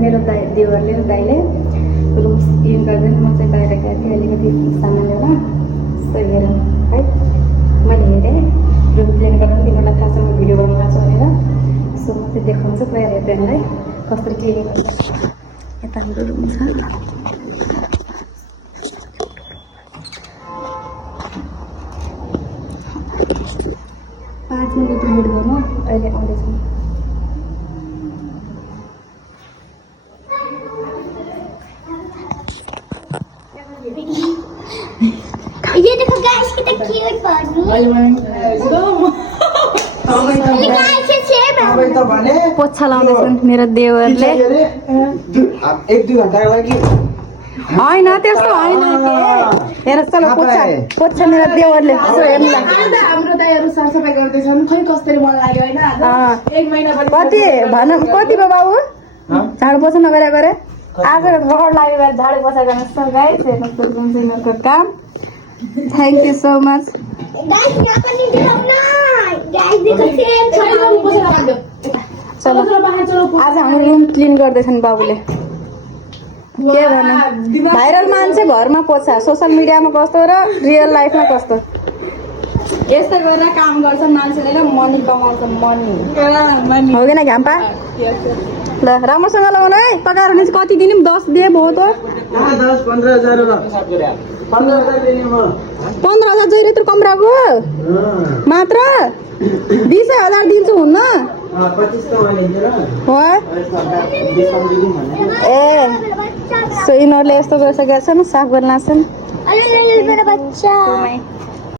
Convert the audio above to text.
मेरो देवरले र दाइले रुम क्लिन गर्दैन, म चाहिँ बाहिर गएको थिएँ अलिकति सामान ल्याउन। सो हेरौँ है, मैले हेरेँ रुम क्लिन गर्दा तिमीहरूलाई थाहा छ म भिडियो बनाउनु लाग्छु भनेर। सो म चाहिँ देखाउँछु पुरा हेर्दैनलाई कसरी क्लिन गर्छ। यता हाम्रो रुम छ। 5 मिनट वेट गर्नु, अहिले आउँदैछौँ। ये देखो गाइस कितना क्यूट बाबू पोछा लाउँदैछन् मेरो देवरले। 1-2 घन्टाको लागि होइन त्यस्तो होइन हेर चल पोछा मेरो देवरले यसो हेर्नुलाई हाम्रो दाइहरू सरसफाइ गर्दैछन्। खै कसरी मन लाग्यो होइन आज 1 महिना पनि कति भन कति भयो बाबु झाडु पोछा नगरे गरे आज रहर लाग्यो भने झाडु पोछा गर्नुहोस् त गाइस। हेर्नुहोस् त जुन चाहिँ मेरो काम। Thank you so much guys यहाँ पनि दिलाउन गाइस देखो सेम छ पोछा लाग्यो। चलो आज हाम्रो रुम क्लिन गर्दैछन् बाबुले। के भन्नु भाइरल मान्छे घरमा पोछा, सोसियल मिडियामा कस्तो र रियल लाइफमा कस्तो। यस्तो गरेर काम गर्छन् मान्छेले र मनी कमाउँछन्। मनी हो कि न घ्याम्पा? ल राम्रोसँग लगाउनु है। पकाएर नि कति दिने 10 दिए भयो त 10-15,000 15,000 दिने म 15,000 जहिले यत्रो कम राख्यो मात्र 20,000 दिन्छु हुन्न 25 त मैले दिएर हो। 20 दिदिन भने ए सो यिनीहरूले यस्तो गरिसकेका छन्, साफ गर्न लाग्छन्। अरे मेरा बच्चा